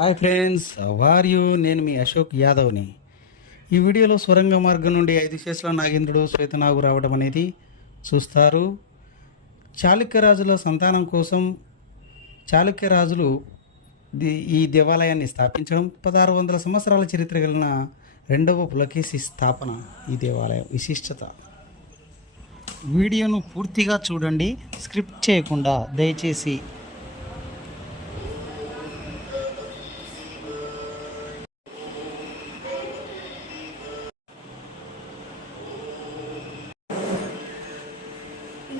Hi friends వారు you నేను మీ అశోక్ యాదవ్ని. ఈ వీడియోలో సొరంగ మార్గం నుండి ఐదు శేషుల నాగేంద్రుడు శ్వేతనాగు రావడం అనేది చూస్తారు. చాళుక్య రాజుల సంతానం కోసం చాళుక్య రాజులు ఈ దేవాలయాన్ని స్థాపించడం పదహారు వందల సంవత్సరాల చరిత్ర కలిగిన రెండవ పులకేసి స్థాపన ఈ దేవాలయం విశిష్టత. వీడియోను పూర్తిగా చూడండి స్క్రిప్ట్ చేయకుండా దయచేసి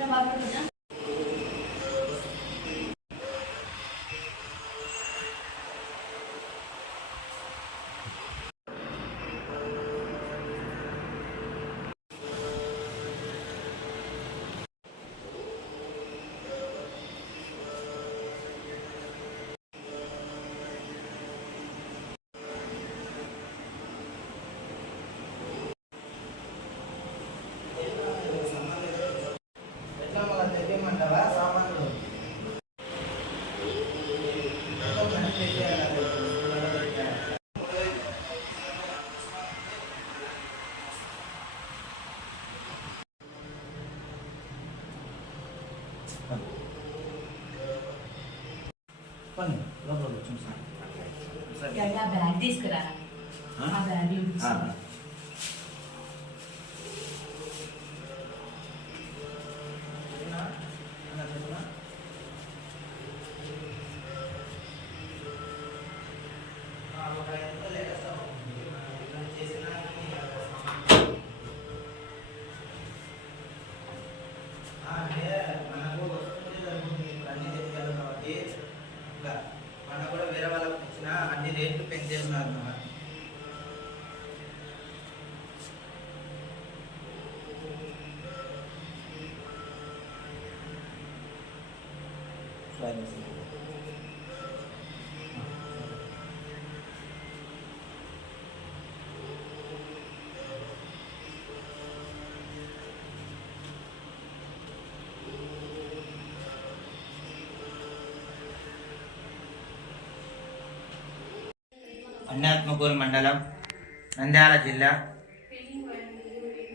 何? ఆ బ్యాగ్ తీసుకురా. Bag అన్ని రేట్లు పెంచేసినారు అన్యాత్మకూరు మండలం నంద్యాల జిల్లా.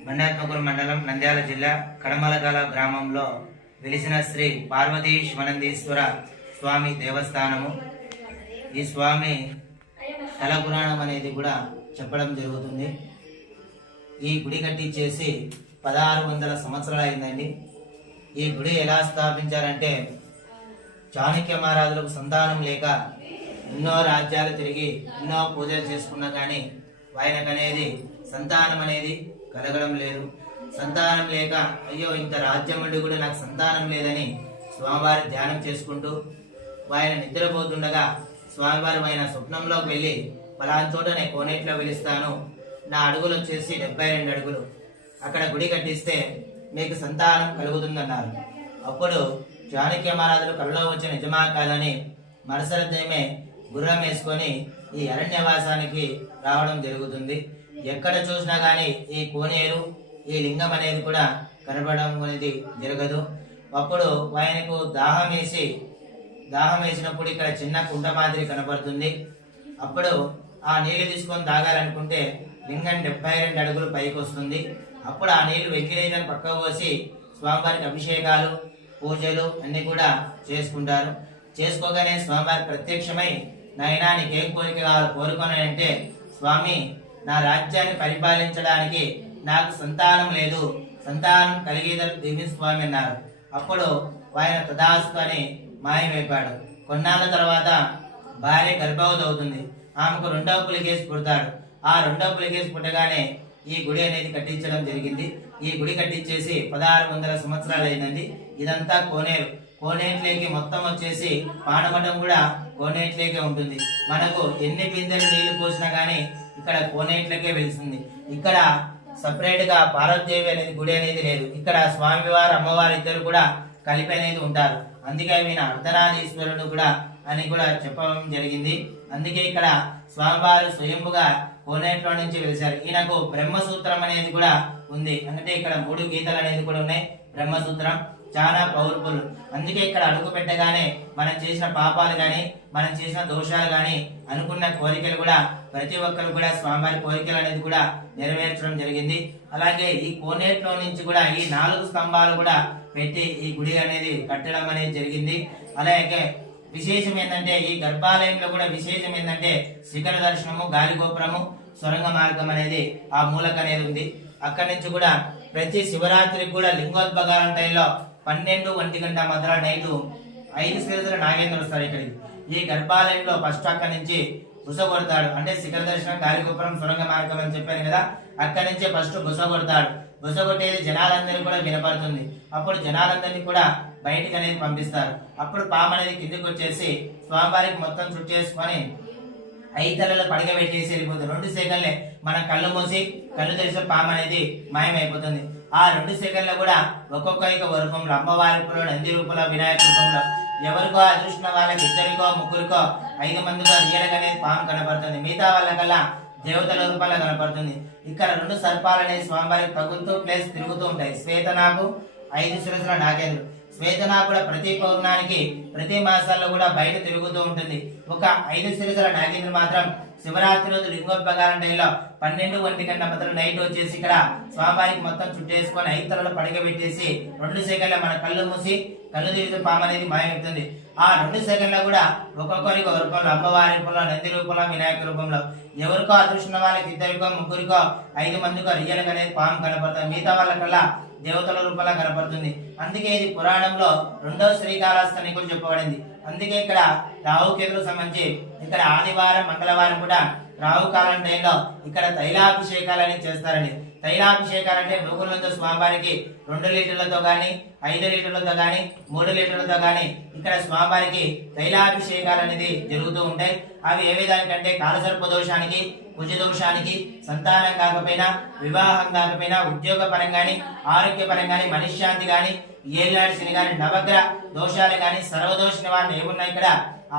బండాత్మకూరు మండలం నంద్యాల జిల్లా కడమలగల గ్రామంలో వెలిసిన శ్రీ పార్వతీ శివనందీశ్వర స్వామి దేవస్థానము. ఈ స్వామి తలపురాణం అనేది కూడా చెప్పడం జరుగుతుంది. ఈ గుడి కట్టించేసి పదహారు వందల సంవత్సరాలు అయిందండి. ఈ గుడి ఎలా స్థాపించారంటే చాణక్య మహారాజులకు సంతానం లేక ఎన్నో రాజ్యాలు తిరిగి ఎన్నో పూజలు చేసుకున్నా కానీ ఆయనకనేది సంతానం అనేది కలగడం లేదు. సంతానం లేక అయ్యో ఇంత రాజ్యం ఉండి కూడా నాకు సంతానం లేదని స్వామివారి ధ్యానం చేసుకుంటూ ఆయన నిద్రపోతుండగా స్వామివారు ఆయన స్వప్నంలోకి వెళ్ళి పలానా చోట నేను కోనేట్లో పిలుస్తాను నా అడుగులు వచ్చేసి డెబ్బై రెండు అడుగులు. అక్కడ గుడి కట్టిస్తే మీకు సంతానం కలుగుతుందన్నారు. అప్పుడు చాణక్య మహారాజులు కళ్ళలో వచ్చిన నిజమా కాదని మరుసరద్దేమే గుర్రం వేసుకొని ఈ అరణ్యవాసానికి రావడం జరుగుతుంది. ఎక్కడ చూసినా కానీ ఈ కోనేరు ఈ లింగం అనేది కూడా కనపడడం అనేది జరగదు. అప్పుడు ఆయనకు దాహం వేసి దాహం వేసినప్పుడు ఇక్కడ చిన్న కుండ మాదిరి కనపడుతుంది అప్పుడు ఆ నీళ్ళు తీసుకొని తాగాలనుకుంటే లింగం డెబ్బై రెండు అడుగులు పైకి వస్తుంది. అప్పుడు ఆ నీళ్ళు వెక్కిరేజన్ పక్కకు పోసి స్వామివారికి అభిషేకాలు పూజలు అన్నీ కూడా చేసుకుంటారు. చేసుకోగానే స్వామివారి ప్రత్యక్షమై నాయనా నీకేం కోరిక కావాలి కోరుకొని అంటే స్వామి నా రాజ్యాన్ని పరిపాలించడానికి నాకు సంతానం లేదు. సంతానం కలిగేదని దివ్య స్వామి అన్నారు. అప్పుడు ఆయన తదాస్తు అని మాయమైపాడు కొన్నాళ్ళ తర్వాత భార్య గర్భవతి అవుతుంది. ఆమెకు రెండవ పులికేసి పుడతాడు. ఆ రెండవ పులికేసి పుట్టగానే ఈ గుడి అనేది కట్టించడం జరిగింది. ఈ గుడి కట్టించేసి పదహారు వందల సంవత్సరాలు అయిందండి ఇదంతా కోనేరు. కోనేట్లోకి మొత్తం వచ్చేసి పానమఠం కూడా కోనేట్లోకే ఉంటుంది. మనకు ఎన్ని బిందెలు నీళ్ళు పోసినా కానీ ఇక్కడ కోనేట్లకే వెళ్తుంది ఇక్కడ సపరేట్గా పార్వతీదేవి అనేది గుడి అనేది లేదు. ఇక్కడ స్వామివారు అమ్మవారు ఇద్దరు కూడా కలిపి అనేది ఉంటారు. అందుకే ఈయన అర్ధనారీశ్వరుడు కూడా అని కూడా చెప్పడం జరిగింది. అందుకే ఇక్కడ స్వామివారు స్వయంభుగా కోనేట్లో నుంచి వెలిశారు. ఈయనకు బ్రహ్మసూత్రం అనేది కూడా ఉంది. అంటే ఇక్కడ మూడు గీతలు అనేది కూడా ఉన్నాయి. బ్రహ్మసూత్రం చాలా పవర్ఫుల్ అందుకే ఇక్కడ అడుగు పెట్టగానే మనం చేసిన పాపాలు కానీ మనం చేసిన దోషాలు కానీ అనుకున్న కోరికలు కూడా ప్రతి ఒక్కరు కూడా స్వామివారి కోరికలు అనేది కూడా నెరవేర్చడం జరిగింది. అలాగే ఈ కోనేట్లో నుంచి కూడా ఈ నాలుగు స్తంభాలు కూడా పెట్టి ఈ గుడి అనేది కట్టడం అనేది జరిగింది. అలాగే విశేషం ఏంటంటే ఈ గర్భాలయంలో కూడా విశేషం ఏంటంటే శిఖర దర్శనము గాలిగోపురము సొరంగ మార్గం అనేది ఆ మూలక అనేది ఉంది. అక్కడి నుంచి కూడా ప్రతి శివరాత్రికి కూడా లింగోద్భగాల టైంలో పన్నెండు ఒంటి గంట మధ్యలో నైటు ఐదు శ్రీధర నాగేంద్రుడు వస్తారు ఇక్కడికి. ఈ గర్భాలయంలో ఫస్ట్ అక్కడి నుంచి బుస కొడతాడు. అంటే శిఖర దర్శనం గాలిగోపురం సొరంగ మార్గం అని చెప్పాను కదా అక్కడి నుంచి ఫస్ట్ బుస కొడతాడు. బుస కొట్టేది జనాలందరికీ కూడా వినపడుతుంది. అప్పుడు జనాలందరినీ కూడా బయటికి అనేది పంపిస్తారు. అప్పుడు పాము అనేది కిందికి వచ్చేసి స్వామివారికి మొత్తం చుట్టేసుకొని ఐతలలో పడగ పెట్టేసి వెళ్ళిపోతుంది. రెండు సెకండ్లే మన కళ్ళు మూసి కళ్ళు తెరిచిన పాము అనేది మాయమైపోతుంది. ఆ రెండు సెకండ్లు కూడా ఒక్కొక్కరికి ఒక రూపంలో అమ్మవారి రూపంలో నంది రూపంలో వినాయక రూపంలో ఎవరికో అదృష్టం వాళ్ళకి ఇద్దరికో ముగ్గురికో ఐదు మందికో రియల్గా పాము కనపడుతుంది. మిగతా వాళ్ళకల్లా దేవతల రూపంలో కనపడుతుంది. ఇక్కడ రెండు సర్పాలు అనేవి స్వామివారికి తగులుతూ ప్లేస్ తిరుగుతూ ఉంటాయి. శ్వేతనాకు ఐదు శిరసుల నాగేంద్రుడు. శ్వేతనా కూడా ప్రతి పౌర్ణానికి ప్రతి మాసాల్లో కూడా బయట తిరుగుతూ ఉంటుంది. ఒక ఐదు శిరసుల నాగేంద్రుడు మాత్రం శివరాత్రి రోజు లింగోద్భగారం టైంలో పన్నెండు ఒంటి గంట మొదలు నైట్ వచ్చేసి ఇక్కడ స్వామివారికి మొత్తం చుట్టేసుకొని ఐదు తలలో పడగ పెట్టేసి రెండు సెకండ్ల మన కళ్ళు మూసి కళ్ళు తిరిగితే పాము అనేది మాయమవుతుంది ఆ రెండు సెకండ్ల కూడా ఒక్కొక్కరికి ఒక రూపంలో అమ్మవారి రూపంలో నంది రూపంలో వినాయక రూపంలో. ఎవరికో అదృష్టం వాళ్ళకి ఇద్దరికో ముగ్గురికో ఐదు మందికో రియల్ అనేది పాము కనపడుతుంది. మిగతా వాళ్ళకల్లా దేవతల రూపంలో కనపడుతుంది. అందుకే ఇది పురాణంలో రెండవ శ్రీకాళహస్తి కూడా చెప్పబడింది. అందుకే ఇక్కడ రాహుకేతులకు సంబంధించి ఇక్కడ ఆదివారం మంగళవారం కూడా రాహుకాలం టైంలో ఇక్కడ తైలాభిషేకాలని చేస్తారండి చేస్తారని తైలాభిషేకాలు అంటే నూగులంతో స్వామివారికి రెండు లీటర్లతో కానీ ఐదు లీటర్లతో కానీ మూడు లీటర్లతో కానీ ఇక్కడ స్వామివారికి తైలాభిషేకాలు అనేది జరుగుతూ ఉంటాయి. అవి ఏ విధానికంటే కాలసర్ప దోషానికి దోషానికి సంతానం కాకపోయినా వివాహం కాకపోయినా ఉద్యోగ పరంగాని ఆరోగ్య కానీ మనశ్శాంతి కానీ ఏళ్ళాడిసిన కానీ నవగ్రహ దోషాలు కానీ సర్వదోష నివారణ ఏమున్నాయి ఇక్కడ?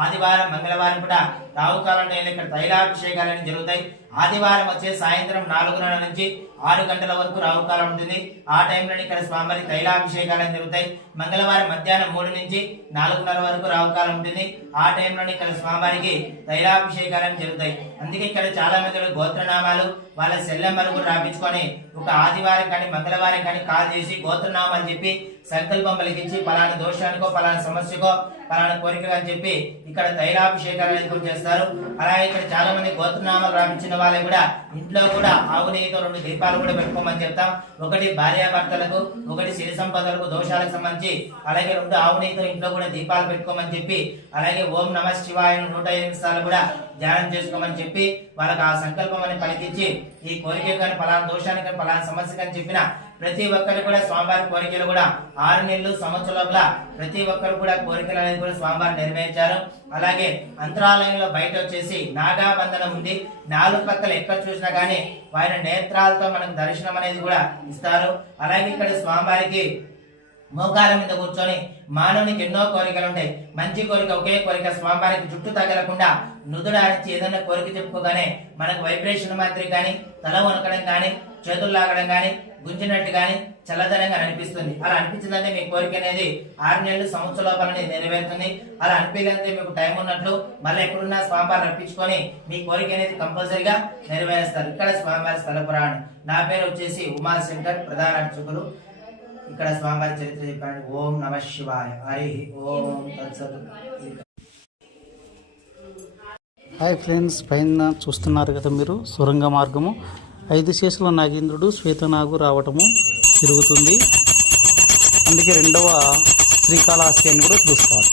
ఆదివారం మంగళవారం కూడా రావుకాలం టైంలో ఇక్కడ తైలాభిషేకాలని జరుగుతాయి. ఆదివారం వచ్చే సాయంత్రం నాలుగున్నర నుంచి ఆరు గంటల వరకు రావుకాలం ఉంటుంది. ఆ టైంలో ఇక్కడ స్వామివారి తైలాభిషేకాలని జరుగుతాయి. మంగళవారం మధ్యాహ్నం మూడు నుంచి నాలుగున్నర వరకు రావుకాలం ఉంటుంది. ఆ టైంలో ఇక్కడ స్వామివారికి తైలాభిషేకాలని జరుగుతాయి. అందుకే ఇక్కడ చాలా మంది గోత్రనామాలు వాళ్ళ సెల్ నెంబర్ కూడా రాపించుకొని ఒక ఆదివారం కానీ మంగళవారం కానీ కాల్ చేసి గోత్రనామాలు చెప్పి సంకల్పం పలికించి పలానా దోషానికి పలానా సమస్యకో పలానా కోరిక అని చెప్పి ఇక్కడ తైలాభిషేకాలు అనేది కూడా చేస్తారు. అలాగే ఇక్కడ చాలా మంది గోత్రనామాలు రాపించిన వాళ్ళే కూడా ఇంట్లో కూడా ఆవు నెయ్యితో రెండు దీపాలు కూడా పెట్టుకోమని చెప్తాం. ఒకటి భార్యాభర్తలకు ఒకటి సిరి సంపదలకు దోషాలకు సంబంధించి అలాగే రెండు ఆవు నెయ్యితో ఇంట్లో కూడా దీపాలు పెట్టుకోమని చెప్పి అలాగే ఓం నమ శివాయ నూట ఎనిమిది సార్లు కూడా ధ్యానం చేసుకోమని చెప్పి వాళ్ళకి ఆ సంకల్పం అని పలికించి ఈ కోరిక కానీ పలానా దోషానికి కానీ సమస్య కానీ చెప్పిన ప్రతి ఒక్కరు కూడా స్వామివారి కోరికలు కూడా ఆరు నెలలు సంవత్సరం లోపల ప్రతి ఒక్కరు కూడా కోరికలు అనేది కూడా స్వామివారు నెరవేర్చారు. అలాగే అంతరాలయంలో బయట వచ్చేసి నాగాబంధనం ఉంది. నాలుగు పక్కల ఎక్కడ చూసినా కానీ వారి నేత్రాలతో మనకు దర్శనం అనేది కూడా ఇస్తారు. అలాగే ఇక్కడ స్వామివారికి మోకాల మీద కూర్చొని మానవునికి ఎన్నో కోరికలు ఉంటాయి. మంచి కోరిక ఒకే కోరిక స్వామివారికి జుట్టు తగలకుండా నుదుడాడించి ఏదైనా కోరిక చెప్పుకోగానే మనకు వైబ్రేషన్ మాదిరి కానీ తల వణకడం కానీ చేతులు లాగడం కానీ గుంజినట్టు కానీ చల్లదనంగా అనిపిస్తుంది. అలా అనిపించిందంటే మీ కోరిక అనేది ఆరు నెలలు సంవత్సరం లోపల నెరవేరుతుంది. అలా అనిపించదంటే మీకు టైం ఉన్నట్లు మళ్ళీ ఎక్కడున్నా స్వామివారు రప్పించుకొని మీ కోరిక అనేది కంపల్సరిగా నెరవేరుస్తారు. ఇక్కడ స్వామివారి స్థలపురాణం నా పేరు వచ్చేసి ఉమాశంకర్ ప్రధాన అర్చకులు. ఇక్కడ స్వామివారి చరిత్ర చెప్పాడు ఓం నమ శివాయ. హరి ఓం తత్సత్. హాయ్ ఫ్రెండ్స్ పైన చూస్తున్నారు కదా మీరు సొరంగ మార్గము. ఐదు శేషుల నాగేంద్రుడు శ్వేతనాగు రావటము తిరుగుతుంది అందుకే రెండవ శ్రీకాళహస్తి అని కూడా పిలుస్తారు